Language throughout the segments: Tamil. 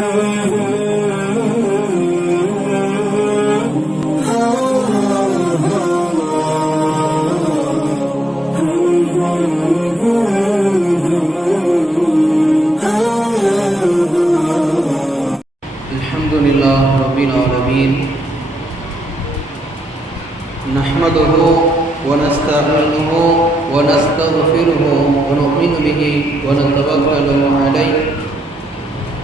अल्हम्दुलिल्लाह रब्बिल आलमीन नहमदुहु व नस्तईनुहु व नस्तगफिरुहु व नु'मिनु बिहि व नतवक्कलु अलैहि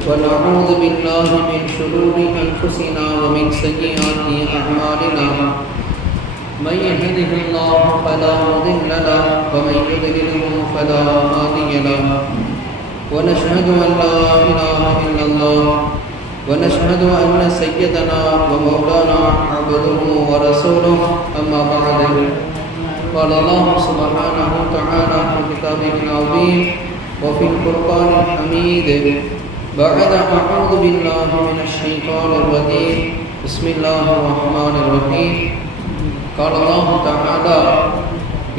व नऊज़ु बिल्लाहि मिन शुरूरि अनफुसिना व मिन सय्यिआति अअमालिना मन यहदिहिल्लाहु फला मुदिल्ल लहु व मन युद्लिल्हु फला हादिय लहु व नशहदु अन ला इलाहा इल्लल्लाह ونشهد أن سيدنا ومولانا عبده ورسوله أما بعد قال الله سبحانه وتعالى في كتابه العظيم وفي القرآن الحميد بعد أعوذ بالله من الشيطان الرجيم بسم الله الرحمن الرحيم قال الله تعالى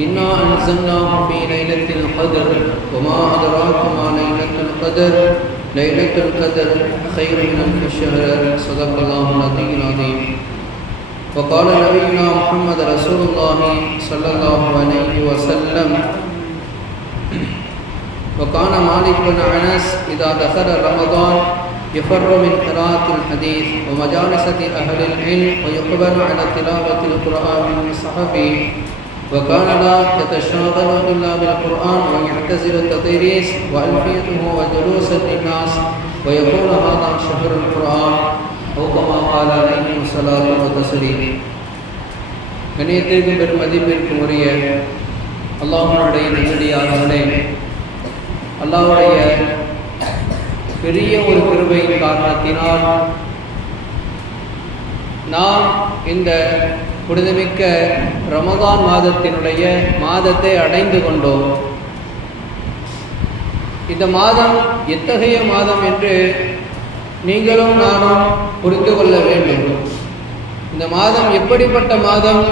إنا أنزلناه في ليلة القدر وما أدراك ما ليلة القدر ليلة القدر خير من ألف شهر صدق الله العظيم وقال نبينا محمد رسول الله صلى الله عليه وسلم وكان مالك بن أنس إذا دخل رمضان يفر من قراءة الحديث ومجالسة أهل العلم ويقبل على تلاوة القرآن من المصحف وكان لا يتشاغل إلا بالقرآن ويعتزل التدريس وألفيته وجلوس للناس ويكون هذا شهر القرآن أو كما قال عليه الصلاة والتسليم. கண்ணியத்திற்கும் பெருமதிப்பிற்கும் உரிய அல்லாஹ்வுடைய நல்லடியார்களே, அல்லாஹ்வுடைய பெரிய ஒரு கிருபையின் காரணத்தினால் நாம் இந்த புனிதமிக்க ரமதான் மாதத்தினுடைய மாதத்தை அடைந்து கொண்டோம். இந்த மாதம் எத்தகைய மாதம் என்று நீங்களும் நானும் புரிந்து கொள்ள வேண்டும். இந்த மாதம் எப்படிப்பட்ட மாதம்,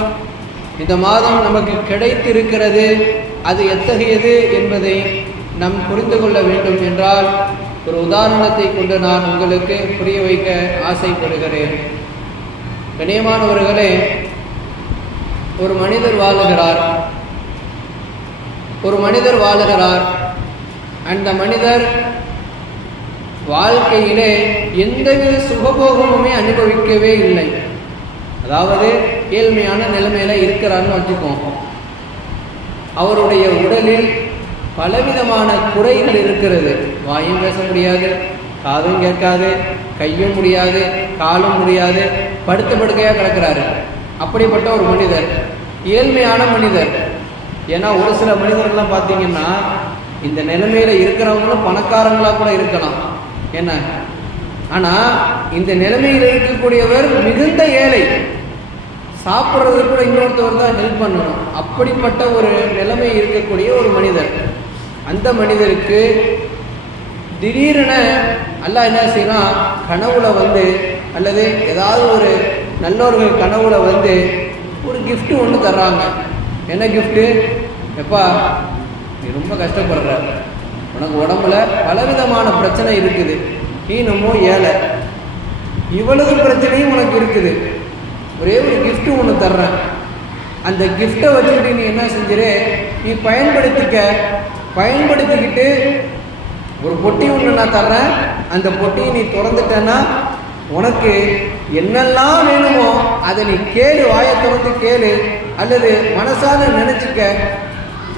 இந்த மாதம் நமக்கு கிடைத்திருக்கிறது, அது எத்தகையது என்பதை நாம் புரிந்து கொள்ள வேண்டும் என்றால் ஒரு உதாரணத்தை கொண்டு நான் உங்களுக்கு புரிய வைக்க ஆசைப்படுகிறேன். கண்ணியமானவர்களே, ஒரு மனிதர் வாழுகிறார். அந்த மனிதர் வாழ்க்கையிலே எந்தவித சுகபோகமுமே அனுபவிக்கவே இல்லை. அதாவது ஏழ்மையான நிலைமையில இருக்கிறான்னு வச்சுக்கோம். அவருடைய உடலில் பலவிதமான குறைகள் இருக்கிறது. வாயும் பேச முடியாது, காதும் கேட்காது, கையும் முடியாது, காலும் முடியாது, படுத்த படுக்கையாக கிடக்கிறாரு. அப்படிப்பட்ட ஒரு மனிதர், ஏழ்மையான மனிதர். ஏன்னா ஒரு சில மனிதர்கள்லாம் பார்த்தீங்கன்னா இந்த நிலைமையில இருக்கிறவங்களும் பணக்காரங்களாக கூட இருக்கலாம். என்ன, ஆனால் இந்த நிலைமையில் இருக்கக்கூடியவர் மிகுந்த ஏழை. சாப்பிட்றது கூட இன்னொருத்தவர் தான் ஹெல்ப் பண்ணணும். அப்படிப்பட்ட ஒரு நிலைமை இருக்கக்கூடிய ஒரு மனிதர். அந்த மனிதருக்கு திடீரென அல்லாஹ் என்ன செய்யலாம், கனவுல அல்லது ஏதாவது ஒரு நல்லவர்கள் கனவுல ஒரு கிஃப்ட் ஒன்று தர்றாங்க. என்ன கிஃப்ட்டு? எப்பா, நீ ரொம்ப கஷ்டப்படுற, உனக்கு உடம்புல பலவிதமான பிரச்சனை இருக்குது, நீ நம்ம ஏழை, இவ்வளவு பிரச்சனையும் உனக்கு இருக்குது, ஒரே ஒரு கிஃப்ட் ஒன்று தர்றேன். அந்த கிஃப்டை வச்சுக்கிட்டு நீ என்ன செஞ்சிரு, நீ பயன்படுத்திக்கிட்டு ஒரு பொட்டி ஒன்று நான் தர்றேன். அந்த பொட்டியை நீ திறந்துட்டேன்னா உனக்கு என்னெல்லாம் வேணுமோ அதை நீ கேளு, வாயை திறந்து கேளு, அல்லது மனசால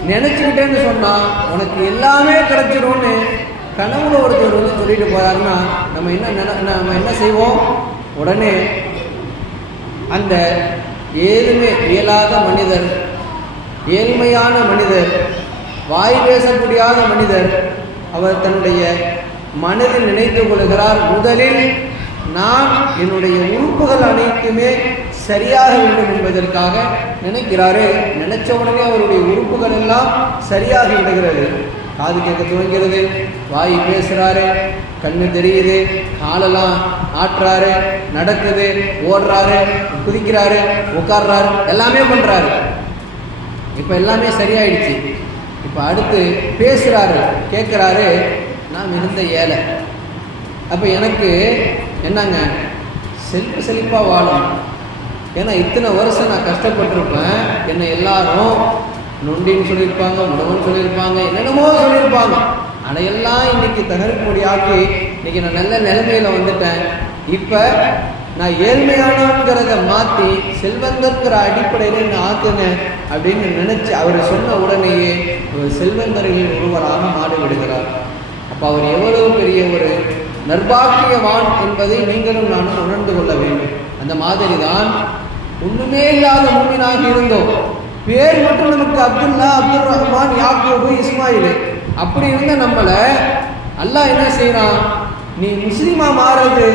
நினைச்சுக்கிட்டேன்னு சொன்னா உனக்கு எல்லாமே கிடைச்சிடும்னு கனவுல ஒருத்தர் சொல்லிட்டு போறாருன்னா நம்ம என்ன செய்வோம்? உடனே அந்த ஏதுமே இயலாத மனிதர், ஏழ்மையான மனிதர், வாய் பேச முடியாத மனிதர், அவர் தன்னுடைய மனதில் நினைத்து கொள்கிறார், முதலில் நான் என்னுடைய உறுப்புகள் அனைத்துமே சரியாக வேண்டும் என்பதற்காக நினைக்கிறாரு. நினைச்ச உடனே அவருடைய உறுப்புகள் எல்லாம் சரியாக விடுகிறது. காது கேட்க துவங்கிறது, வாய் பேசுறாரு, கண்ணு தெரியுது, காலெல்லாம் ஆட்டுறாரு, நடக்குது, ஓடுறாரு, குதிக்கிறாரு, உட்கார்றாரு, எல்லாமே பண்றாரு. இப்ப எல்லாமே சரியாயிடுச்சு. இப்ப அடுத்து பேசுறாரு, கேட்கிறாரு, நான் மிகுந்த ஏழை, அப்போ எனக்கு என்னங்க செழிப்பாக வாழும். ஏன்னா இத்தனை வருஷம் நான் கஷ்டப்பட்டிருப்பேன். என்னை எல்லாரும் நொண்டின்னு சொல்லியிருப்பாங்க, முடவன் சொல்லியிருப்பாங்க, என்னென்னமோ சொல்லியிருப்பாங்க. ஆனால் எல்லாம் இன்னைக்கு தகர்ப்பொடி ஆக்கி இன்னைக்கு நான் நல்ல நிலைமையில வந்துட்டேன். இப்போ நான் ஏழ்மையானவங்கிறத மாற்றி செல்வந்தர்கிற அடிப்படையில் என்ன ஆக்குங்க அப்படின்னு நினைச்சு அவர் சொன்ன உடனேயே ஒரு செல்வந்தர்களில் ஒருவராக மாறி விடுகிறார். அப்போ அவர் எவ்வளவு பெரிய ஒரு நர்பாக்கியவான் என்பதை நீங்களும் நானும் உணர்ந்து கொள்ள வேண்டும். அந்த மாதிரி தான் ஒண்ணுமே இல்லாத மூமினாக இருந்தோம். பேர் மட்டும் நமக்கு அப்துல்லா, அப்துல் ரஹ்மான், யாக்கூபு, இஸ்மாயில் அப்படி இருந்த நம்மளை அல்லாஹ் என்ன செய்யறான்? நீ முஸ்லீமா மாறுறது,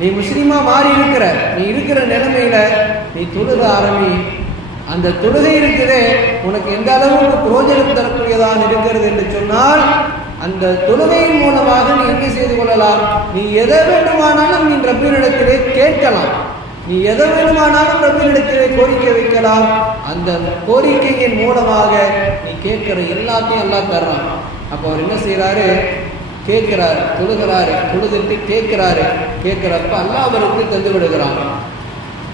நீ முஸ்லீமா மாறி இருக்கிற, நீ இருக்கிற நிலைமையில நீ தொழுக ஆரம்பி. அந்த தொழுகை இருக்குதே உனக்கு எந்த அளவுக்கு புரோஜனம் தரக்கூடியதாக இருக்கிறது என்று சொன்னால், அந்த தொழுகையின் மூலமாக நீ என்ன செய்து கொள்ளலாம்? நீ எதை வேண்டுமானாலும் நீ ரப்பினிடத்திலே கேட்கலாம். நீ எதை வேண்டுமானாலும் ரப்பினிடத்திலே கோரிக்கை வைக்கலாம். அந்த கோரிக்கையின் மூலமாக நீ கேட்கிற எல்லாத்தையும் எல்லாம் தர்றான். அப்போ அவர் என்ன செய்யறாரு? கேட்கிறாரு, தொழுகிறாரு, தொழுதுட்டு கேட்கிறாரு. கேட்கிறப்ப அல்லாஹ் அவருக்கு தந்து விடுகிறான்.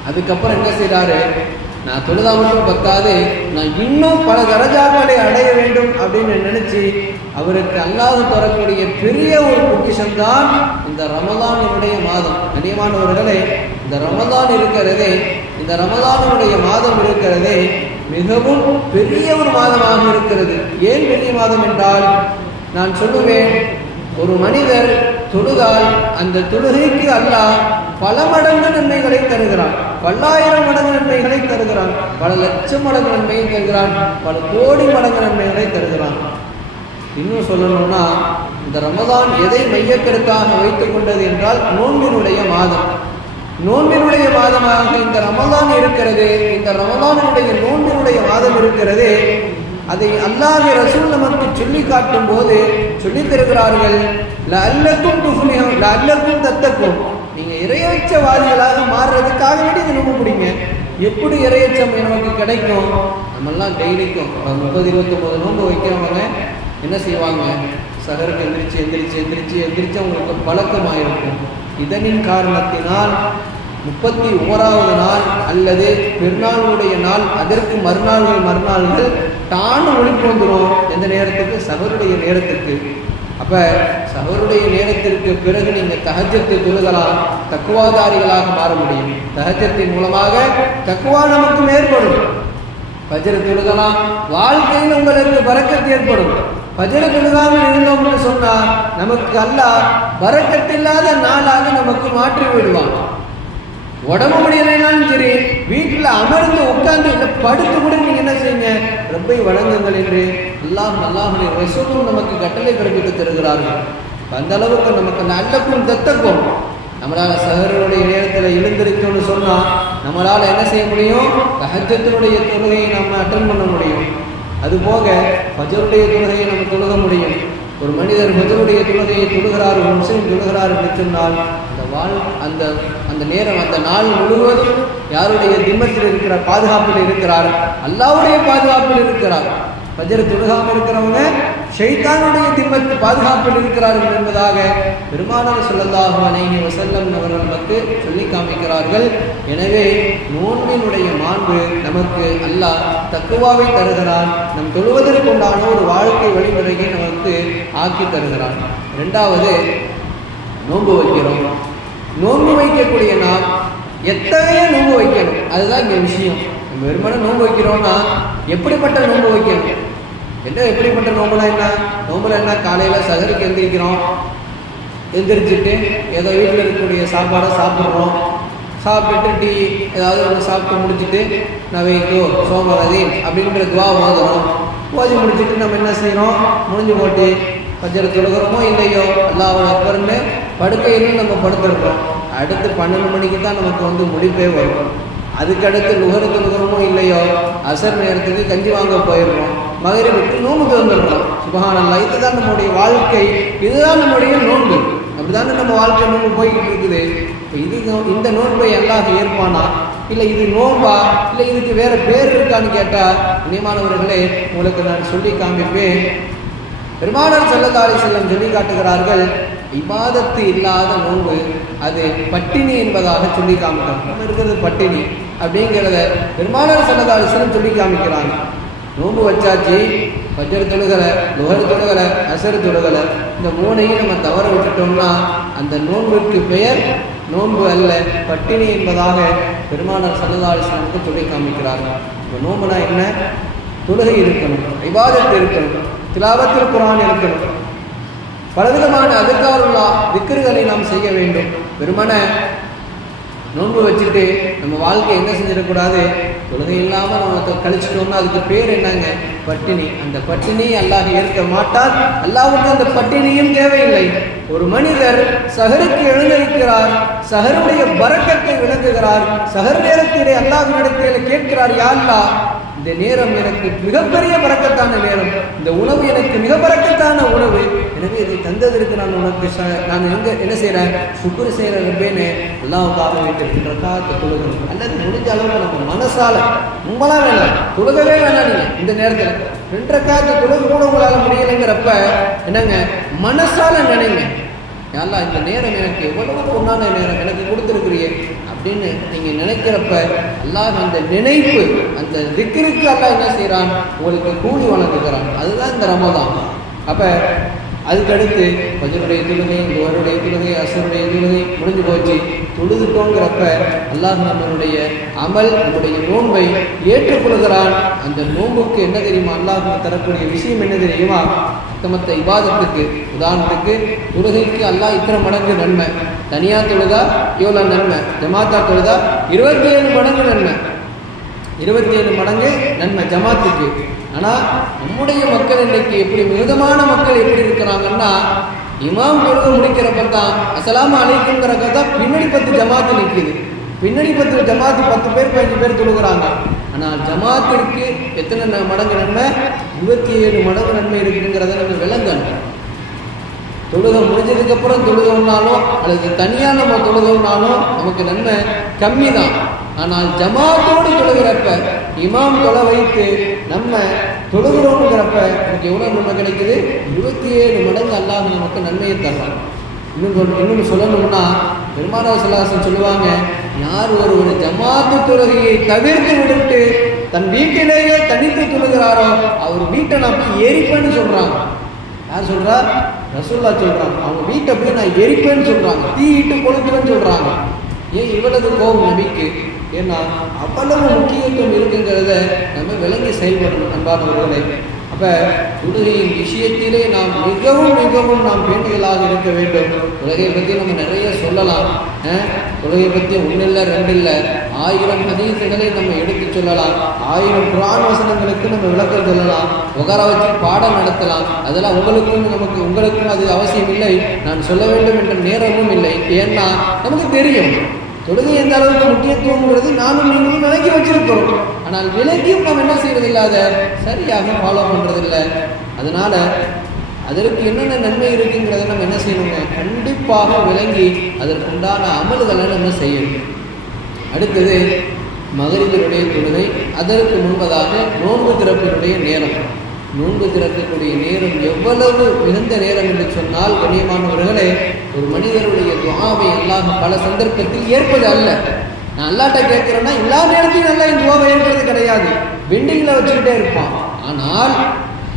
அதுக்கப்புறம் என்ன செய்யறாரு? நான் தொழுதா மட்டும் பத்தாது, நான் இன்னும் பல தரஜாக்களை அடைய வேண்டும் அப்படின்னு நினைச்சு அவருக்கு அல்லாஹ் தரக்கூடிய பெரிய ஒரு பொக்கிஷம் தான் இந்த ரமலானுடைய மாதம். கண்ணியமானவர்களே, இந்த ரமலான் இருக்கிறதே, இந்த ரமலானுடைய மாதம் இருக்கிறதே மிகவும் பெரிய ஒரு மாதமாக இருக்கிறது. ஏன் பெரிய மாதம் என்றால், நான் சொல்லுவேன், ஒரு மனிதர் தொழுதால் அந்த தொழுகைக்கு அல்லாஹ் பல மடங்கு நன்மைகளை தருகிறான், பல்லாயிரம் மடங்கு நன்மைகளை தருகிறான், பல லட்சம் மடங்கு நன்மையை தருகிறான், பல கோடி மடங்கு நன்மைகளை தருகிறான். இன்னும் சொல்லணும்னா, இந்த ரமதான் எதை மையக்கருத்தாக வைத்துக் கொண்டது என்றால் நோன்பினுடைய மாதம். நோன்பினுடைய மாதமாக இந்த ரமதான் இருக்கிறது. இந்த ரமதானுடைய நோன்பினுடைய மாதம் இருக்கிறது. அதை அல்லாஹ் ரசூல் நமக்கு சொல்லி காட்டும் போது சொல்லி தருகிறார்கள், லஅல்லக்கும் துஃப்லிஹூன், லஅல்லக்கும் தத்தக்கும். நீங்க இறையச்சவாதிகளாக மாறுறதுக்காக வேண்டி இது நோம்பு பிடிங்க. எப்படி இறையச்சம் நமக்கு கிடைக்கும்? நம்மெல்லாம் டெய்லிக்கும் 30-29 நோம்பு வைக்கிறவங்க என்ன செய்வாங்க? சகருக்கு எந்திரிச்சு அவங்களுக்கு பழக்கமாயிருக்கும். இதனின் காரணத்தினால் 31வது நாள் அல்லது பெருநாளுடைய நாள், அதற்கு மறுநாள்கள் தானு ஒளிப்பு வந்துடும். எந்த நேரத்துக்கு? சகருடைய நேரத்துக்கு. அப்ப சகருடைய நேரத்திற்கு பிறகு நீங்க தஹஜ்ஜத்தை தொழுகலாம், தக்குவாதாரிகளாக மாற முடியும். தஹஜ்ஜத்தின் மூலமாக தக்குவா நமக்கு ஏற்படும். ஃபஜ்ர் தொழுகலாம், வாழ்க்கையில் உங்களுக்கு பரக்கத்து ஏற்படும். ஃபஜ்ர் தொழுகாமல் இருந்தோம்னு சொன்னா நமக்கு அல்லாஹ் பரக்கத்தில்லாத நாளாக நமக்கு மாற்றி விடுவான். உடம்பு முடியலைனாலும் சரி, வீட்டில் அமர்ந்து உட்கார்ந்து இல்லை படுத்து கூட நீங்க என்ன செய்யுங்க? ரப்பை வணங்குங்கள் என்று அல்லாஹ்வுடைய ரசூலும் நமக்கு கட்டளை பிறப்பித்து தருகிறார்கள். அந்த அளவுக்கு நமக்கு நல்லக்கும் தத்தக்கும். நம்மளால சஹருடைய நேரத்தில் எழுந்திருக்கணும்னு சொன்னா நம்மளால என்ன செய்ய முடியும்? தஹஜ்ஜத்துடைய தொழுகையை நம்ம அட்டன் பண்ண முடியும். அதுபோக ஃபஜ்ருடைய தொழுகையை நம்ம தொழுக முடியும். ஒரு மனிதர் ஃபஜ்ருடைய தொழுகையை தொழுகிறார், ஒரு முஸ்லிம் தொழுகிறார் என்று சொன்னால் அந்த நேரம், அந்த நாள் முழுவதும் யாருடைய திம்மத்தில் இருக்கிறார்? பாதுகாப்பில் இருக்கிறார், அல்லாஹ்வுடைய பாதுகாப்பில் இருக்கிறார். ஃபஜ்ர் தொழுகாமல் இருக்கிறவங்க ஷைத்தானுடைய திம்மத்து பாதுகாப்பில் இருக்கிறார்கள் என்பதாக பெருமானார் ஸல்லல்லாஹு அலைஹி வஸல்லம் அவர்கள் நமக்கு சொல்லி காமிக்கிறார்கள். எனவே நோன்பினுடைய மாண்பு நமக்கு அல்லாஹ் தக்குவாவை தருகிறான். நம் தொழுவதற்குண்டான ஒரு வாழ்க்கை வழிமுறையை நமக்கு ஆக்கி தருகிறான். இரண்டாவது, நோன்பு வைக்கிறோம். நோன்பு வைக்கக்கூடிய நாம் எத்தகைய நோன்பு வைக்கணும்? அதுதான் இங்கே விஷயம். நம்ம வெறுமனே நோன்பு வைக்கிறோம்னா எப்படிப்பட்ட நோன்பு வைக்கணும்? எப்படிப்பட்ட நோம்புனா என்ன? நோம்புல என்ன? காலையில் சகருக்கு எந்திரிச்சிட்டு ஏதோ வீட்டில் இருக்கக்கூடிய சாப்பாடை சாப்பிட்றோம். சாப்பிட்டுட்டு டீ ஏதாவது ஒன்று சாப்பிட்டு முடிச்சுட்டு நவைக்கோ சோமரதி அப்படின்ற துவா ஓதுறோம். ஓதி முடிச்சுட்டு நம்ம என்ன செய்யறோம்? முடிஞ்சு போட்டு ஃபஜ்ர் தொழுகிறோமோ இல்லையோ, அல்லாஹ் அக்பர்னு படுக்கையிலும் நம்ம படுத்துருக்கோம். அடுத்து 12 மணிக்கு தான் நமக்கு முடிப்பே வரும். அதுக்கடுத்து லுஹர் தொழுகிறோமோ இல்லையோ, அசர் நேரத்துக்கு கஞ்சி வாங்க போயிடுறோம். மகரிபுக்கு நோன்பு வந்துடுறோம். சுப்ஹானல்லாஹ், இதுதான் நம்முடைய வாழ்க்கை, இதுதான் நம்முடைய நோன்பு. அப்படிதானே நம்ம வாழ்க்கை நோன்பு போய்கிட்டு இருக்குது. இப்போ இந்த நோன்பை அல்லாஹ் ஏற்பானா? இல்லை இது நோன்பா? இல்லை இதுக்கு வேற பேர் இருக்கான்னு கேட்டால், நியமானவர்களே உங்களுக்கு நான் சொல்லி காமிப்பேன். பெருமானார் ஸல்லல்லாஹு அலைஹி வஸல்லம் சொல்லி காட்டுகிறார்கள், இபாதத்து இல்லாத நோன்பு அது பட்டினி என்பதாக சொல்லி காமிக்கிறாங்க. நம்ம இருக்கிறது பட்டினி அப்படிங்கிறத பெருமானார் ஸல்லல்லாஹு அலைஹி வஸல்லம் சொல்லி காமிக்கிறாங்க. நோன்பு வச்சாச்சு, ஃபஜ்ர் தொழுகலை, லுஹர் தொழுகலை, அஸர் தொழுகலை, இந்த மூணையும் நம்ம தவற விட்டுட்டோம்னா அந்த நோன்புக்கு பெயர் நோன்பு அல்ல, பட்டினி என்பதாக பெருமானார் ஸல்லல்லாஹு அலைஹி வஸல்லம் சொல்லி காமிக்கிறாங்க. இப்போ நோன்புனா என்ன? தொழுகை இருக்கணும், இபாதத் இருக்கணும், திலாவத்துல் குர்ஆன் இருக்கணும், பலவிதமான அதுக்காருல்லா திக்ருகளை நாம் செய்ய வேண்டும். வெறுமனே நோன்பு வச்சுட்டு நம்ம வாழ்க்கை என்ன செஞ்சிடக்கூடாது, தொழுகை இல்லாமல் நம்ம கழிச்சிட்டோம்னா அதுக்கு பேர் என்னங்க? பட்டினி. அந்த பட்டினி அல்லாஹ் ஏற்க மாட்டார். அல்லாஹ்வுக்கு அந்த பட்டினியும் தேவையில்லை. ஒரு மனிதர் சஹருக்கு எழுந்திருக்கிறார், சஹருடைய பரக்கத்தை விளங்குகிறார், சஹர் நேரத்திலே அல்லாஹ்விடத்தில் கேட்கிறார், யா அல்லாஹ், இந்த நேரம் எனக்கு மிகப்பெரிய பரக்கத்தான நேரம், இந்த உணவு எனக்கு மிக பரக்கத்தான உணவு, எனவே இதை தந்ததற்கு நான் உனக்கு நான் என்ன செய்கிறேன், சுக்குர் செய்கிற ரப்பேன்னு அல்லாஹ்வுக்காக வைத்திருக்கின்ற காத்து தொழுகணும். அல்லது முடிஞ்ச அளவுக்கு நம்ம மனசால உங்களால் வேண்டாம், தொழுகவே வேண்டாம். நீங்கள் இந்த நேரத்தில் 2 ரக்காத்து தொழுகு கூட உங்களால் முடியலைங்கிறப்ப என்னங்க, மனசால நினைங்க, யா அல்லாஹ் இந்த நேரம் எனக்கு எவ்வளவு பொன்னான நேரம் எனக்கு கொடுத்துருக்குறியே அப்படின்னு நீங்கள் நினைக்கிறப்ப அல்லாஹ் அந்த நினைப்பு, அந்த திக்ருக்கு அல்லாஹ் என்ன செய்கிறான், உங்களுக்கு கூலி வழங்குகிறான். அதுதான் இந்த ரமதான். அப்போ அதுக்கடுத்து ஃபஜ்ருடைய தொழுகை, லுஹருடைய தொழுகை, அஸருடைய தொழுகை முடிஞ்சு போச்சு. தொழுதுட்டோங்கிறப்ப அல்லாஹ் நம்மளுடைய அமல், நம்முடைய நோன்பை ஏற்றுக்கொள்கிறான். அந்த நோன்புக்கு என்ன தெரியுமா, அல்லாஹ் தரக்கூடிய விஷயம் என்ன தெரியுமா, மற்ற இபாதத்துக்கு, உதாரணத்துக்கு தொழுகைக்கு அல்லாஹ் இத்தனை மடங்கு நன்மை, தனியாக தொழுதா எவ்வளோ நன்மை, ஜமாத்தா தொழுதா 27 மடங்கு நன்மை, 27 மடங்கு நன்மை ஜமாத்துக்கு. ஆனால் நம்முடைய மக்கள் இன்றைக்கு எப்படி, மிகுதமான மக்கள் எப்படி இருக்கிறாங்கன்னா, இமாம் தொழுகை முடிக்கிறப்ப தான் அஸ்ஸலாமு அலைக்கும்ங்கிறக்க தான் பின்னாடி 10 ஜமாத்து நிற்கிது. பின்னாடி 10 ஜமாத்து 10 பேர் 15 பேர் தொழுகிறாங்க. ஆனால் ஜமாத்திற்கு எத்தனை மடங்கு நன்மை, 27 மடங்கு நன்மை இருக்குங்கிறத நம்ம விளங்கணும். தொழுகை முடிஞ்சதுக்கப்புறம் தொழுகோம்னாலும் அல்லது தனியாக நம்ம தொழுகோம்னாலும் நமக்கு நன்மை கம்மி தான். ஆனால் ஜமாத்தோடு தொழுகிறப்ப, இமாம் தொலை வைத்து நம்ம தொழுகிறோங்கிறப்ப நமக்கு எவ்வளோ நன்மை கிடைக்குது, 27 மடங்கு அல்லாஹ் நமக்கு நன்மையை தரலாம். இன்னும் சொல்லணும்னா பெருமானார் ஸல்லல்லாஹு அலைஹி வஸல்லம் சொல்லுவாங்க, யார் ஒரு ஜமாத்து தொழுகையை தவிர்த்து விட்டு தன் வீட்டிலேயே தனித்து தொழுகிறாரோ அவர் வீட்டை நான் போய் எரிப்பேன்னு சொல்கிறாங்க. யார் சொல்கிறா? ரசூலுல்லாஹ் சொல்கிறாங்க. அவங்க வீட்டை போய் நான் எரிப்பேன்னு சொல்கிறாங்க, தீயிட்டு கொளுத்துவேன்னு சொல்கிறாங்க. ஏன் இவ்வளவு கோபம் நபிக்கு? ஏன்னா அவ்வளவு முக்கியத்துவம் இருக்குங்கிறத நம்ம விளங்கி செயல்படணும் அன்பானவர்களே. அப்போ தொழுகையின் விஷயத்திலே நாம் மிகவும் நாம் பேணுதலாக இருக்க வேண்டும். தொழுகையை பற்றி நம்ம நிறைய சொல்லலாம். தொழுகையை பற்றி 1 இல்லை 2 இல்லை 1000 ஹதீஸ்களை நம்ம எடுத்து சொல்லலாம். 1000 குர்ஆன் வசனங்களுக்கு நம்ம விளக்கம் சொல்லலாம். உட்கார வச்சு பாடம் நடத்தலாம். அதெல்லாம் உங்களுக்கும் அது அவசியம் இல்லை, நான் சொல்ல வேண்டும் என்ற நேரமும் இல்லை. ஏன்னா நமக்கு தெரியும் தொழுகை எந்த அளவுக்கு முக்கியத்துவங்கிறது நானும் நீங்களும் விளக்கி வச்சிருக்கிறோம். ஆனால் விளக்கியும் நம்ம என்ன செய்யறது இல்லாத சரியாக ஃபாலோ பண்ணுறதில்லை. அதனால அதற்கு என்னென்ன நன்மை இருக்குங்கிறத நம்ம என்ன செய்யணுங்க, கண்டிப்பாக விளங்கி அதற்குண்டான அமல்களை நம்ம செய்யணும். அடுத்தது மகரிபினுடைய தொழுகை. அதற்கு முன்பதாக நோன்பு திறப்பினுடைய நேரம். நோன்பு திறக்கக்கூடிய நேரம் எவ்வளவு மிகுந்த நேரம் என்று சொன்னால், கண்ணியமானவர்களே, ஒரு மனிதருடைய துஆவை அல்லாஹ் பல சந்தர்ப்பத்தில் ஏற்பது அல்ல. நான் அல்லாஹ்ட்ட கேட்கிறேன்னா எல்லா நேரத்தையும் நல்லா இந்த துஆவை ஏற்பது கிடையாது, பெண்டிங்கில் வச்சுக்கிட்டே இருப்பான். ஆனால்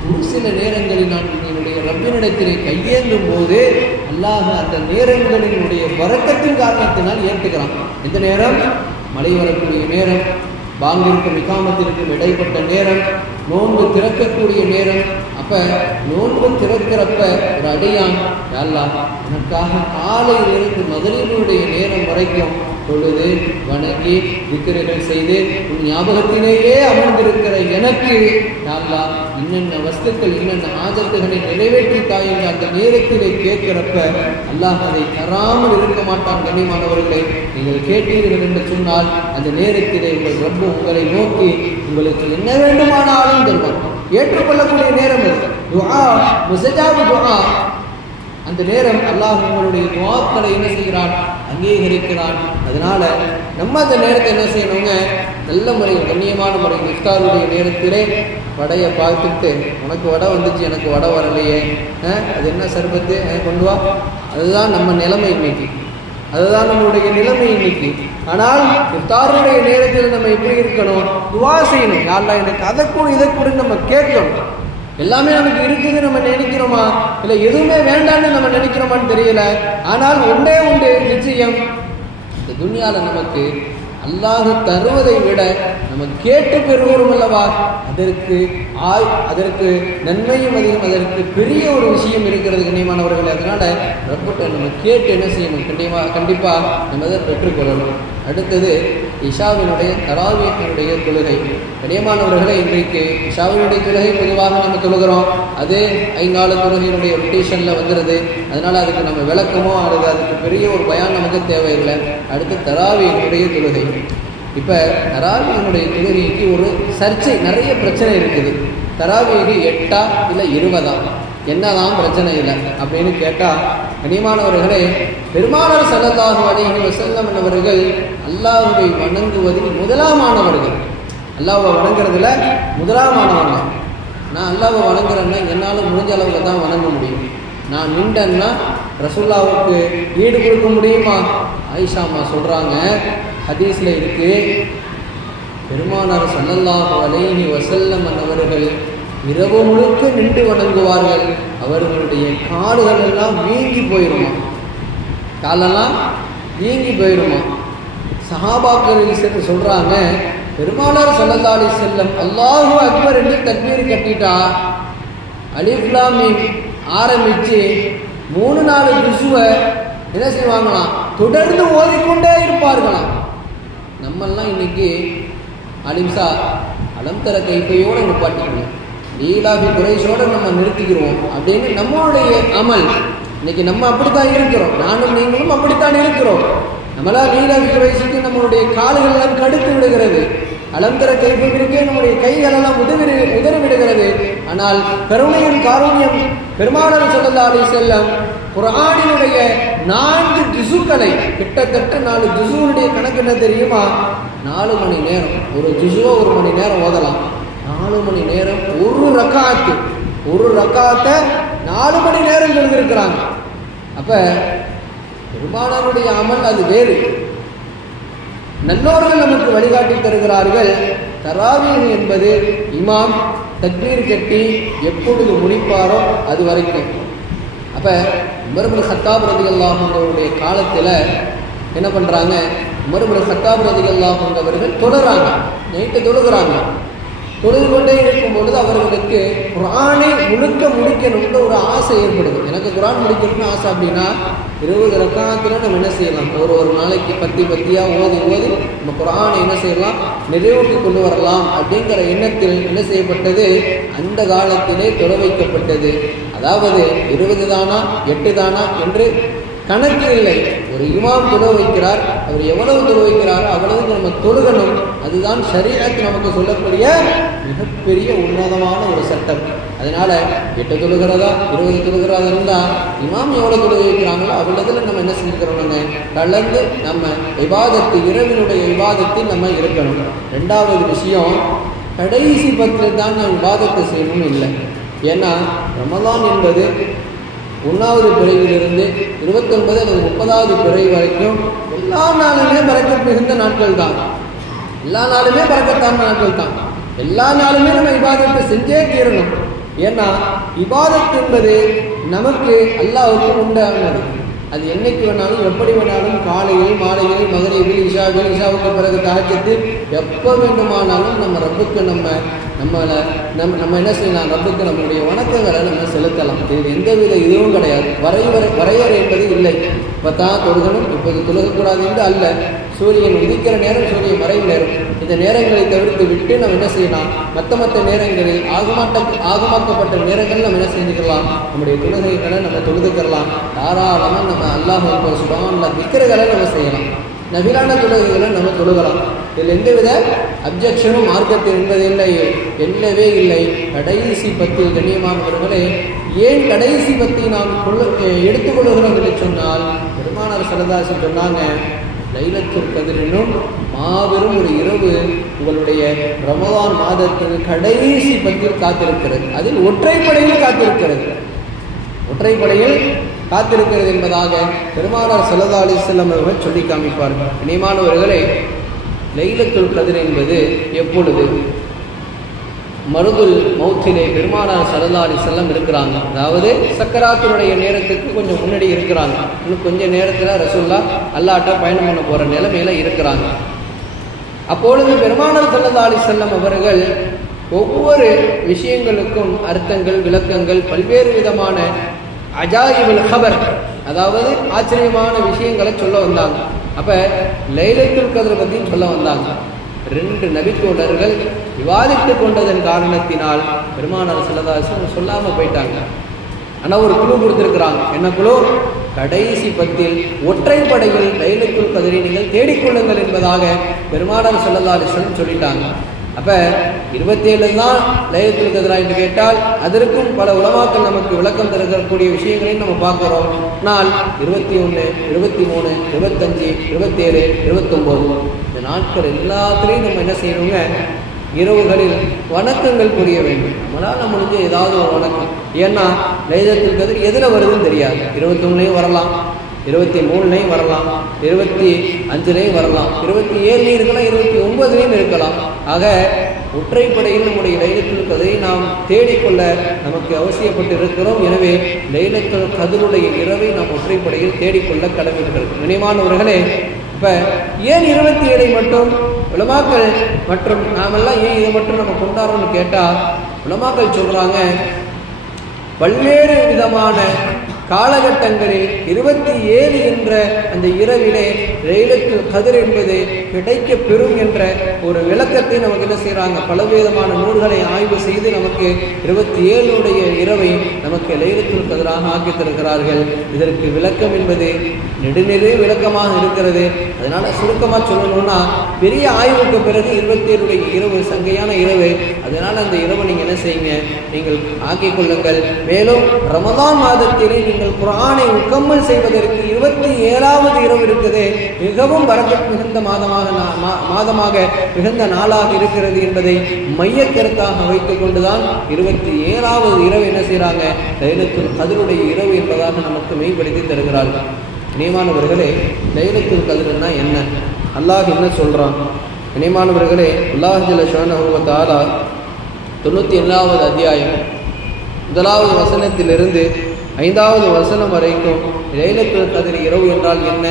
ஒரு சில நேரங்களில் நான் என்னுடைய ரப்பினிடத்திலே கையேந்தும் போது அல்லாஹ் அந்த நேரங்களினுடைய வரக்கத்தின் காரணத்தினால் ஏற்றுக்கிறான். எந்த நேரம்? மழை வரக்கூடிய நேரம், பாங்கிற்கும் இகாமத்திற்கும் இடைப்பட்ட நேரம், நோன்பு திறக்கக்கூடிய நேரம். அப்போ நோன்பு திறக்கிறப்ப ஒரு அடியான், யா அல்லாஹ் எனக்காக காலையிலிருந்து மகரிபுடைய நேரம் வரைக்கும் தொழுது வணங்கி திக்ருகள் செய்து உன் ஞாபகத்திலேயே அமர்ந்திருக்கிற எனக்கு யா அல்லாஹ் இன்னென்ன வஸ்துக்கள் இன்னென்ன ஆஜத்துகளை நிறைவேற்றித்தாய் என்று அந்த நேரத்திலே கேட்கிறப்ப அல்லாஹ் அதை தராமல் இருக்க மாட்டான். கண்ணியமானவர்களை, நீங்கள் கேட்டீர்கள் என்று சொன்னால் அந்த நேரத்திலே உங்கள் ரப்பு உங்களை நோக்கி உங்களுக்கு என்ன வேண்டுமானாலும் தருவான். ஏற்றுக்கொள்ளக்கூடிய நேரம் அது. துஆ முஸ்தஜாபு துஆ. அந்த நேரம் அல்லாஹ் உங்களுடைய துஆக்களை என்ன செய்கிறான், அங்கீகரிக்கிறான். அதனால நம்ம அந்த நேரத்தை என்ன செய்யணுங்க, நல்ல முறையில் கண்ணியமான முறையில் இஃப்தாருடைய நேரத்திலே வடையை பார்த்துட்டு, உனக்கு வடை வந்துச்சு எனக்கு வடை வரலையே, அது என்ன சர்பத்து கொண்டு வா, அதுதான் நம்ம நிலைமை இன்னைக்கு, அதுதான் நம்மளுடைய நிலைமை இன்னைக்கு. ஆனால் இஃப்தாருடைய நேரத்தில் நம்ம எப்படி இருக்கணும்? துவா செய்யணும். யா அல்லாஹ் எனக்கு அதை கூட இதை கூட நம்ம கேட்கணும். எல்லாமே நமக்கு இருக்குது நம்ம நினைக்கிறோமா, இல்லை எதுவுமே வேண்டான்னு நம்ம நினைக்கிறோமான்னு தெரியல. ஆனால் ஒன்றே ஒன்று நிச்சயம், இந்த துன்யாவில் நமக்கு அல்லாஹ் தருவதை விட நம்ம கேட்டு பெறுவோம் அல்லவா, அதற்கு நன்மையும் அதிகம், அதற்கு பெரிய ஒரு விஷயம் இருக்கிறது கண்ணியமானவர்கள். அதனால ரப்பிட்ட நம்ம கேட்டு என்ன செய்யணும்? கண்டிப்பாக நம்ம அதை பெற்றுக்கொள்ளணும். அடுத்தது இஷாவினுடைய தராவீஹினுடைய தொழுகை. கண்ணியமானவர்களை, இன்றைக்கு இஷாவினுடைய தொழுகை பொதுவாக நம்ம தொழுகிறோம், அது 5 நாள் தொழுகையினுடைய ரொட்டேஷனில் வந்துடுது. அதனால் அதுக்கு நம்ம விளக்கமோ அல்லது அதுக்கு பெரிய ஒரு பயான் நமக்கு தேவையில்லை. அடுத்து தராவீஹினுடைய தொழுகை. இப்போ தராவீஹினுடைய தொழுகைக்கு ஒரு சர்ச்சை, நிறைய பிரச்சனை இருக்குது. தராவீஹ் 8 இல்லை 20 என்னதான் பிரச்சனை இல்லை அப்படின்னு கேட்டால், கண்ணியமானவர்களே, பெருமானார் ஸல்லல்லாஹு அலைஹி வஸல்லம் அவர்கள் அல்லாஹ்வை வணங்குவதில் முதலாமானவர்கள். அல்லாஹ்வை வணங்குறதுல முதலாமானவங்க. நான் அல்லாஹ்வை வணங்குறேன்னா என்னால் முடிஞ்ச அளவுக்கு தான் வணங்க முடியும். நான் நின்றேன்னா ரசூலுல்லாஹ்வுக்கு ஈடு கொடுக்க முடியுமா? ஆயிஷாமா சொல்கிறாங்க, ஹதீஸில் இருக்கு, பெருமானார் ஸல்லல்லாஹு அலைஹி வஸல்லம் அவர்கள் இரவு முழுக்க நின்று வணங்குவார்கள். அவர்களுடைய கால்கள் எல்லாம் வீங்கி போயிடுமா, காலெல்லாம் வீங்கி போயிடுமா. சஹாபாக்கள் சொல்கிறாங்க, பெருமானார் ஸல்லல்லாஹு அலைஹி வஸல்லம் அல்லாஹு அக்பர் என்று தக்பீர் கட்டிட்டா அலிஃப் லாம் மீம் ஆரம்பித்து 3-4 ஜுஸுவை என்ன செய்வாங்களாம், தொடர்ந்து ஓதிக்கொண்டே இருப்பார்களாம். நம்மெல்லாம் இன்னைக்கு அலிம்சா அலம்தர கைப்பையோடு நிப்பாட்டிக்கணும், லீலாபி குறைஷோடு நம்ம நிறுத்திக்கிறோம் அப்படின்னு நம்மளுடைய அமல். இன்னைக்கு நம்ம அப்படித்தான் இருக்கிறோம், நானும் நீங்களும் அப்படித்தான் இருக்கிறோம். நம்மளா லீலாபி குறைஷுக்கு நம்மளுடைய கால்கள் எல்லாம் கடுத்து விடுகிறது, அலந்தர கைப்பிற்கே நம்முடைய கைகளெல்லாம் உதறி விடுகிறது. ஆனால் கருணையின் காரூண்யம் பெருமானார் ஸல்லல்லாஹு அலைஹி வஸல்லம் குர்ஆனினுடைய 4 ஜுஸுக்களை, கிட்டத்தட்ட 4 ஜுஸுடைய கணக்கு என்ன தெரியுமா? 4 மணி நேரம், ஒரு ஜுஸுவை 1 மணி நேரம் ஓதலாம். 4 மணி நேரம் ஒரு ரக்காத்தை 4 மணி நேரம் சொல்லியிருக்கிறாங்க. அப்போ பெருமானாருடைய அமல் அது வேறு. நல்லோர்கள் நமக்கு வழிகாட்டி தருகிறார்கள். தராவீஹ் என்பது இமாம் தக்பீர் கட்டி எப்பொழுது முடிப்பாரோ அது வரைக்கும். அப்போ உமர் இப்னு கத்தாப் ரலியல்லாஹு அன்ஹுடைய காலத்தில் என்ன பண்ணுறாங்க, உமர் இப்னு கத்தாப் ரலியல்லாஹு அன்ஹு அவர்கள் தொழுகிறாங்க, நைட்டு தொழுகிறாங்க. தொழுது கொண்டே இருக்கும் பொழுது அவர்களுக்கு குர்ஆனை முடிக்கணும்னு ஒரு ஆசை ஏற்படுது. எனக்கு குர்ஆன் முடிக்கணும்னு ஆசை. அப்படின்னா 20 ரக்காத்துல நம்ம என்ன செய்யலாம், ஒரு நாளைக்கு 10 ஓதி நம்ம குர்ஆனை என்ன செய்யலாம், நிறைவுக்கு கொண்டு வரலாம் அப்படிங்கிற எண்ணத்தில் என்ன செய்யப்பட்டது, அந்த காலத்திலே தொலை வைக்கப்பட்டது. அதாவது 20 தானா 8 தானா என்று கணக்கு இல்லை. ஒரு இமாம் தொழ வைக்கிறார், அவர் எவ்வளவு தொழ வைக்கிறாரோ அவ்வளவுக்கு நம்ம தொழுகணும். அதுதான் ஷரீஅத் நமக்கு சொல்லக்கூடிய மிகப்பெரிய உன்னதமான ஒரு சட்டம். அதனால 8 தொழுகிறதா 20 தொழுகிறதா இருந்தால் இமாம் எவ்வளோ தொழ வைக்கிறாங்களோ அவ்வளவுல நம்ம என்ன செஞ்சுக்கிறோம்னு கலந்து நம்ம இபாதத்து, இரவினுடைய இபாதத்தில் நம்ம இருக்கணும். 2வது விஷயம், கடைசி 10 தான் நம்ம இபாதத்தை செய்யணும்னு இல்லை. ஏன்னா ரமலான் என்பது 1வது பிறையிலிருந்து 29 அல்லது 30வது பிறை வரைக்கும் எல்லா நாளுமே பரக்கத் மிகுந்த நாட்கள் தான். எல்லா நாளுமே பரக்கத்தான நாட்கள் தான். எல்லா நாளுமே நம்ம இபாதத்தை செஞ்சே தீரணும். ஏன்னா இபாதத் என்பது நமக்கு அல்லாஹ்வுக்கு உண்டானது. அது என்னைக்கு வேணாலும் எப்படி வேணாலும், காலையில் மாலையில் மகரிபில் இஷாவுக்கு பிறகு தஹஜ்ஜுத், எப்போ வேண்டுமானாலும் நம்ம ரப்புக்கு நம்ம என்ன செய்யலாம், ரப்புக்கு நம்முடைய வணக்கங்களை நம்ம செலுத்தலாம். இது எந்தவித இதுவும் கிடையாது, வரையறை என்பது இல்லை. இப்போ தான் தொழுகணும், இப்போது தொழுகக்கூடாது என்று அல்ல. சூரியன் உதிக்கிற நேரம், சூரியன் மறைவு நேரம், இந்த நேரங்களை தவிர்த்து விட்டு நம்ம என்ன செய்யலாம், மற்ற நேரங்களில் ஆகமாக்கப்பட்ட நேரங்கள் நம்ம என்ன செஞ்சுக்கலாம், நம்முடைய தொழுகைகளை நம்ம தொழுதுக்கலாம். தாராளமாக நம்ம அல்லாஹ் சுப்ஹானல்லாஹ் திக்ருகளை நம்ம செய்யலாம். நபிலான தொழுகைகளை நம்ம தொழுகலாம். இதில் எந்தவித அப்ஜெக்ஷனும் மார்க்கத்தில் இல்லவே இல்லை. கடைசி 10 கண்ணியமானவர்களே, ஏன் கடைசி 10 நாம் எடுத்துக்கொள்கிறோம் என்று சொன்னால், பெருமானார் ஸல்லல்லாஹு அலைஹி வஸல்லம் சொன்னாங்க, லைலத்துல் கத்ர் என்னும் மாபெரும் ஒரு இரவு உங்களுடைய ரமலான் மாதத்தின் கடைசி 10 காத்திருக்கிறது. அதில் ஒற்றைப்படையில் காத்திருக்கிறது. ஒற்றைப்படையில் காத்திருக்கிறது என்பதாக பெருமானார் ஸல்லல்லாஹு அலைஹி வஸல்லம் அவர்கள் சொல்லி காமிப்பார்கள். இனிமானவர்களே, லைலத்துல் கத்ர் என்பது எப்பொழுது? மருதுல் மௌத்திலே பெருமானார் ஸல்லல்லாஹு அலைஹி வஸல்லம் இருக்கிறாங்க. அதாவது சக்கராத்தினுடைய நேரத்துக்கு கொஞ்சம் முன்னாடி இருக்கிறாங்க. இன்னும் கொஞ்சம் நேரத்தில் ரசூலுல்லாஹ் அல்லாஹ்ட்ட பயணம் பண்ண போகிற நிலைமையில இருக்கிறாங்க. அப்பொழுது பெருமானார் ஸல்லல்லாஹு அலைஹி வஸல்லம் அவர்கள் ஒவ்வொரு விஷயங்களுக்கும் அர்த்தங்கள், விளக்கங்கள், பல்வேறு விதமான அஜாயிபுல் ஹபர், அதாவது ஆச்சரியமான விஷயங்களை சொல்ல வந்தாங்க. அப்போ லைலத்துல் கத்ர் பற்றியும் சொல்ல வந்தாங்க. 2 நபித்தோழர்கள் விவாதித்து கொண்டதன் காரணத்தினால் பெருமானார் ஸல்லல்லாஹு அலைஹி வஸல்லம் சொல்லாமல் போயிட்டாங்க. ஆனால் ஒரு குழு கொடுத்துருக்குறாங்க. என்ன குழு? கடைசி 10 ஒற்றைப்படையில் லைலத்துல் கத்ரை நீங்கள் தேடிக்கொள்ளுங்கள் என்பதாக பெருமானார் ஸல்லல்லாஹு அலைஹி வஸல்லம் சொல்லிட்டாங்க. அப்போ 27 தான் லைலத்துல் கத்ரா என்று கேட்டால் அதற்கும் பல உலமாக்கள் நமக்கு விளக்கம் தரக்கூடிய விஷயங்களையும் நம்ம பார்க்குறோம். நாள் 21, 23, 25, 27, 29 இந்த நாட்கள் எல்லாத்துலேயும் நம்ம என்ன செய்யணுங்க? இரவுகளில் வணக்கங்கள் புரிய வேண்டும். நம்மளால் முடிஞ்ச ஏதாவது ஒரு வணக்கம். ஏன்னா லைலத்துல் கத்ர் எதில் வருதுன்னு தெரியாது. 21லையும் வரலாம், 23லையும் வரலாம், 25லையும் வரலாம், 27லையும் இருக்கலாம், 29லையும் இருக்கலாம். ஆக ஒற்றைப்படையில் நம்முடைய லைலத்துல் கத்ரை நாம் தேடிக்கொள்ள நமக்கு அவசியப்பட்டு இருக்கிறோம். எனவே லைலத்துல் கத்ருடைய இரவை நாம் ஒற்றைப்படையில் தேடிக்கொள்ள கடமைகள். கண்ணியமானவர்களே, இப்போ ஏன் 27 மட்டும் உலமாக்கள் மற்றும் நாமெல்லாம் ஏன் இதை மட்டும் நம்ம கொண்டாடுறோம்னு கேட்டால், உலமாக்கள் சொல்கிறாங்க, பல்வேறு விதமான காலகட்டங்களில் 27 என்ற அந்த இரவிலே லைலத்துல் கத்ர் என்பது கிடைக்க பெறும் என்ற ஒரு விளக்கத்தை நமக்கு என்ன செய்கிறாங்க? பலவிதமான நூல்களை ஆய்வு செய்து நமக்கு 27 இரவை நமக்கு லைலத்துல் கத்ராக ஆக்கி தருகிறார்கள். இதற்கு விளக்கம் என்பது நெடுநெடு விளக்கமாக இருக்கிறது. அதனால சுருக்கமாக சொல்லணும்னா, பெரிய ஆய்வுக்கு பிறகு 27 இரவு சங்கையான இரவு. அதனால் அந்த இரவை நீங்கள் என்ன செய்யுங்க? நீங்கள் ஆக்கிக் கொள்ளுங்கள். மேலும் ரமதான் மாதத்திலே நீங்கள் குர்ஆனை முக்கம்மல் செய்வதற்கு 27வது இரவு இருக்குது. மிகவும் பரக்கத் மிகுந்த மாதமாக மிகுந்த நாளாக இருக்கிறது என்பதை மையக்கருத்தாக வைத்துக் கொண்டுதான் 27வது இரவு என்ன செய்கிறாங்க? லைலத்துல் கத்ருடைய இரவு என்பதாக நமக்கு மெய்ப்படுத்தி தருகிறார்கள். இனிமானவர்களே, லைலத்துல் கத்ர்னா என்ன? அல்லாஹ் என்ன சொல்கிறான்? இனிமானவர்களே, அல்லாஹ் ஜல்ல ஷானஹு வ தஆலா 97வது அத்தியாயம் 1வது வசனத்திலிருந்து 5வது வசனம் வரைக்கும் லைலத்துல் கத்ர் இரவு என்றால் என்ன,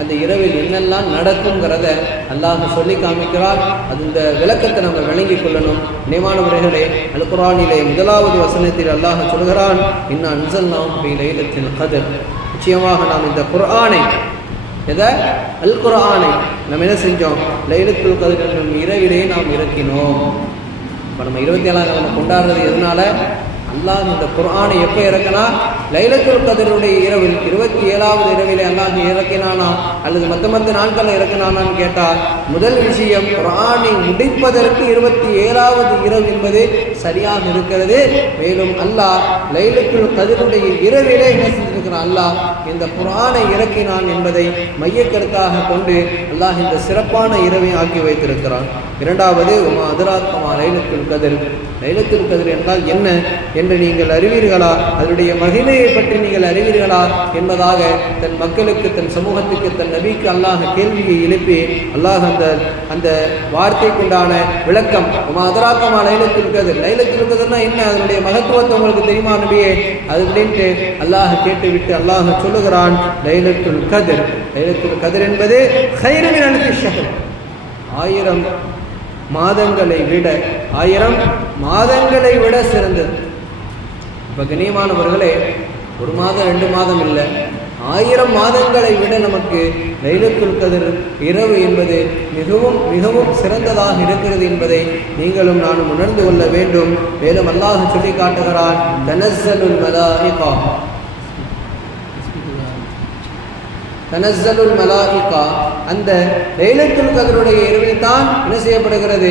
அந்த இரவில் என்னெல்லாம் நடக்குங்கிறத அல்லாஹ் சொல்லி காமிக்கிறார். அந்த விளக்கத்தை நம்ம விளங்கிக் கொள்ளணும். நியமானவர்களே, அல் குர்ஆனிலே 1வது வசனத்தில் அல்லாஹ் சொல்கிறான், இன்னா அன்ஸல்நாஹு ஃபீ லைலத்துல் கத்ர், நிச்சயமாக நாம் இந்த குர்ஆனை, அல் குர்ஆனை நம்ம என்ன செஞ்சோம்? லைலத்துல் கத்ர் என்னும் இரவிலே நாம் இறக்கினோம். இப்போ நம்ம 27 நம்ம கொண்டாடுறது எதனால? அல்லாஹ் இந்த குர்ஆனை எப்போ இறக்கினா? லைலத்துல் கத்ருடைய இரவில் 27வது இரவிலே அல்லாஹ் இறக்கினானா அல்லது மற்ற நாட்களில் இறக்கினானான்னு கேட்டால், முதல் விஷயம், குர்ஆனை முடிப்பதற்கு 27வது இரவு என்பது சரியாக இருக்கிறது. மேலும் அல்லாஹ் லைலத்துல் கத்ருடைய இரவிலே என்ன செஞ்சிருக்கிறான்? அல்லாஹ் இந்த குர்ஆனை இறக்கினான் என்பதை மையக்கருத்தாக கொண்டு அல்லாஹ் இந்த சிறப்பான இரவை ஆக்கி வைத்திருக்கிறான். இரண்டாவது, உமா அதுராக்கமா லைலத்துல் கத்ர், லைலத்துல் கத்ர் என்றால் என்ன என்று நீங்கள் அறிவீர்களா? அதனுடைய மகிமையை பற்றி நீங்கள் அறிவீர்களா என்பதாக தன் மக்களுக்கு, தன் சமூகத்துக்கு, தன் நபிக்கு அல்லாஹ் கேள்வியை எழுப்பி அல்லாஹ் அந்த வார்த்தைக்குண்டான விளக்கம், உமா அதுராக்கமா லைலத்துல் கத்ர், லைலத்துல் கத்ர்னா என்ன, அதனுடைய மகத்துவத்தை உங்களுக்கு தெரியுமா நபியே அது அப்படின்ட்டு அல்லாஹ் கேட்டுவிட்டு அல்லாஹ் சொல்லுகிறான், லைலத்துல் கத்ர், லைலத்துல் கத்ர் என்பது கைரு மின் அல்ஃபி ஷஹர், 1000 மாதங்களை விட, 1000 மாதங்களை விட சிறந்தது. இப்போ கண்ணியமானவர்களே, 1 மாதம் 2 மாதம் இல்லை, 1000 மாதங்களை விட நமக்கு லைலத்துல் கத்ர் இரவு என்பது மிகவும் மிகவும் சிறந்ததாக இருக்கிறது என்பதை நீங்களும் நானும் உணர்ந்து கொள்ள வேண்டும். மேலும் அல்லாஹ் சொல்லி காட்டுகிறான், தனஸ்ஸலுல் மலாயிகா, தனஸ்ஸலுல் மலாயிகா, அந்த லைலத்துல் கத்ருடைய இரவில் தான் என்ன செய்யப்படுகிறது?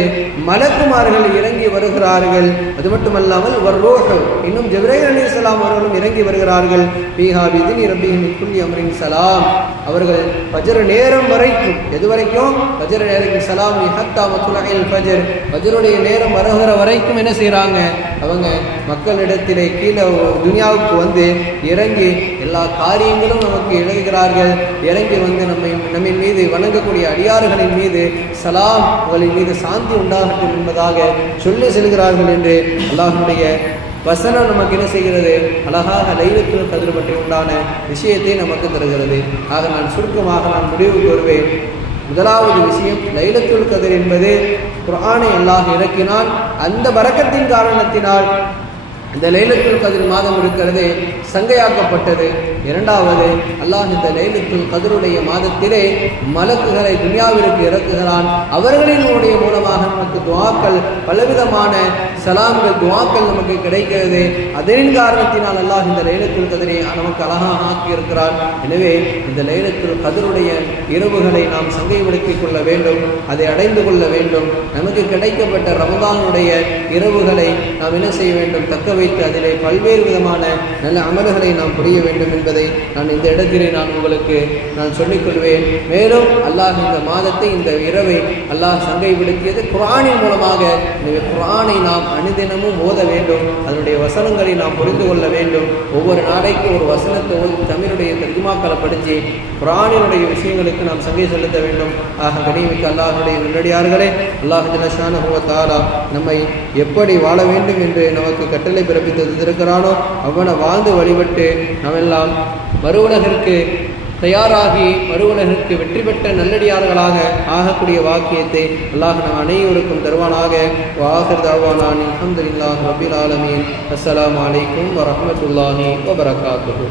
மலக்குமார்கள் இறங்கி வருகிறார்கள். அது மட்டுமல்லாமல் வர்ரூஹ், இன்னும் ஜிப்ரீல் அலைஹிஸ்ஸலாம் அவர்களும் இறங்கி வருகிறார்கள். ஃபீஹா பிஇذن ரப்பிஹிம் மின் குல்லி அம்ரின் ஸலாம், அவர்கள் ஃபஜ்ர் நேரம் வரைக்கும், எது வரைக்கும்? ஃபஜ்ர் நேரம், ஸலாம் ஹத்தா மத்லஇல் ஃபஜ்ர், ஃபஜ்ருடைய நேரம் வருகிற வரைக்கும் என்ன செய்றாங்க? அவங்க மக்களிடத்திலே கீழே துனியாவுக்கு வந்து இறங்கி எல்லா காரியங்களும் நமக்கு எழுதுகிறார்கள். இறங்கி வந்து நம்மின் மீது வணங்கக்கூடிய அடியார்களின் மீது சலாம், உங்களின் மீது சாந்தி உண்டாகட்டும் என்பதாக சொல்லி செல்கிறார்கள் என்று அல்லாஹ்வுடைய வசனம் நமக்கு என்ன செய்கிறது? அழகாக லைலத்துல் கத்ர் பற்றி உண்டான விஷயத்தை நமக்கு தருகிறது. ஆக நான் சுருக்கமாக முடிவுக்கு வருவேன். முதலாவது விஷயம், லைலத்துல் கத்ர் என்பது குர்ஆனை அல்லாஹ் இறக்கினால் அந்த பரக்கத்தின் காரணத்தினால் இந்த லைலத்துல் கத்ர் மாதம் இருக்கிறது சங்கையாக்கப்பட்டது. இரண்டாவது, அல்லாஹ் இந்த லைலத்துல் கத்ருடைய மாதத்திலே மலக்குகளை துனியாவிற்கு இறக்குகிறான். அவர்களினுடைய மூலமாக நமக்கு துஆக்கள், பலவிதமான சலாம்கள், துஆக்கள் நமக்கு கிடைக்கிறது. அதன் காரணத்தினால் அல்லாஹ் இந்த லைலத்துல் கத்ரை நமக்கு அழகாக ஆக்கி இருக்கிறார். எனவே இந்த லைலத்துல் கத்ருடைய இரவுகளை நாம் சங்கைப்படுத்திக் கொள்ள வேண்டும், அதை அடைந்து கொள்ள வேண்டும். நமக்கு கிடைக்கப்பட்ட ரமதானுடைய இரவுகளை நாம் என்ன செய்ய வேண்டும்? தக்க வைத்து அதிலே பல்வேறு விதமான நல்ல அமல்களை நாம் புரிய வேண்டும் என்பதை நான் இந்த இடத்திலே உங்களுக்கு சொல்லிக்கொள்வேன். மேலும் அல்லாஹ் இந்த மாதத்தை, இந்த இரவை அல்லாஹ் சங்கைப்படுத்தியது குர்ஆனின் மூலமாக. எனவே குர்ஆனை நாம் அனுதினமும் ஓத வேண்டும், அதனுடைய வசனங்களை நாம் புரிந்து கொள்ள வேண்டும். ஒவ்வொரு நாளைக்கு ஒரு வசனத்தை தமிழுடைய தர்ஜுமாக்களை படித்து குர்ஆனினுடைய விஷயங்களுக்கு நாம் சங்கை செலுத்த வேண்டும். ஆக கனிமிக்க அல்லாஹ்வுடைய நல்லடியார்களே, அல்லாஹ் ஜல்ல ஷானஹு வ தஆலா நம்மை எப்படி வாழ வேண்டும் என்று நமக்கு கட்டளை பிறப்பித்து இருக்கிறானோ அவ்வளவு வாழ்ந்து வழிபட்டு நாமெல்லாம் மறுவுலகிற்கு தயாராகி மறுவுலகிற்கு வெற்றி பெற்ற நல்லடியார்களாக ஆகக்கூடிய வாக்கியத்தை அல்லாஹ் நம் அனைவருக்கும் தருவானாக. வாஹிர் தஅவானா அல்ஹம்துலில்லாஹி ரப்பில் ஆலமீன். அஸ்ஸலாமு அலைக்கும் வரஹ்மத்துல்லாஹி வபரகாத்துஹு.